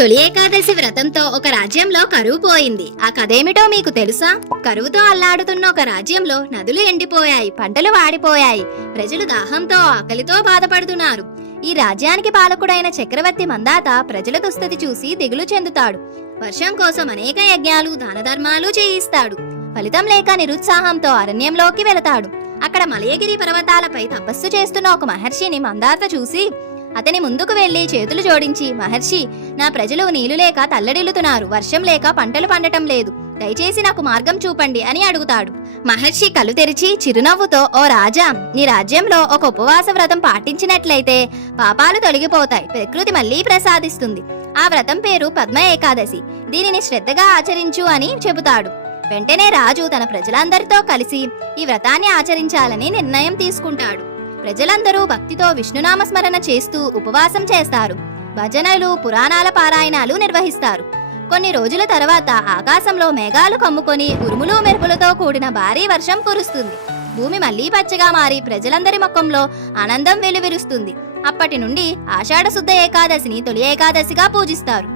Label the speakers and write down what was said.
Speaker 1: తొలి ఏకాదశి వ్రతంతో ఒక రాజ్యంలో కరువు పోయింది. ఆ కథేమిటో మీకు తెలుసా? కరువుతో అల్లాడుతున్న ఒక రాజ్యంలో నదులు ఎండిపోయాయి పంటలు వాడిపోయాయి. ప్రజలు దాహంతో ఆకలితో బాధపడుతున్నారు. ఈ రాజ్యానికి పాలకుడైన చక్రవర్తి మందాత ప్రజల దుస్థితి చూసి దిగులు చెందుతాడు. వర్షం కోసం అనేక యజ్ఞాలు దానధర్మాలు చేయిస్తాడు. ఫలితం లేక నిరుత్సాహంతో అరణ్యంలోకి వెళతాడు. అక్కడ మలయగిరి పర్వతాలపై తపస్సు చేస్తున్న ఒక మహర్షిని మందాత చూసి అతని ముందుకు వెళ్ళి చేతులు జోడించి మహర్షి నా ప్రజలు నీళ్ళు లేక తల్లడిల్లుతున్నారు. వర్షం లేక పంటలు పండటం లేదు. దయచేసి నాకు మార్గం చూపండి అని అడుగుతాడు. మహర్షి కళ్ళు తెరిచి చిరునవ్వుతో ఓ రాజా నీ రాజ్యంలో ఒక ఉపవాస వ్రతం పాటించినట్లయితే పాపాలు తొలగిపోతాయి. ప్రకృతి మళ్ళీ ప్రసాదిస్తుంది. ఆ వ్రతం పేరు పద్మ ఏకాదశి. దీనిని శ్రద్ధగా ఆచరించు అని చెబుతాడు. వెంటనే రాజు తన ప్రజలందరితో కలిసి ఈ వ్రతాన్ని ఆచరించాలని నిర్ణయం తీసుకుంటాడు. ప్రజలందరూ భక్తితో విష్ణునామస్మరణ చేస్తూ ఉపవాసం చేస్తారు. భజనలు పురాణాల పారాయణాలు నిర్వహిస్తారు. కొన్ని రోజుల తర్వాత ఆకాశంలో మేఘాలు కమ్ముకొని ఉరుములు మెరుపులతో కూడిన భారీ వర్షం కురుస్తుంది. భూమి మళ్ళీ పచ్చగా మారి ప్రజలందరి ముఖంలో ఆనందం వెలువిరుస్తుంది. అప్పటి నుండి ఆషాఢశుద్ధ ఏకాదశిని తొలి ఏకాదశిగా పూజిస్తారు.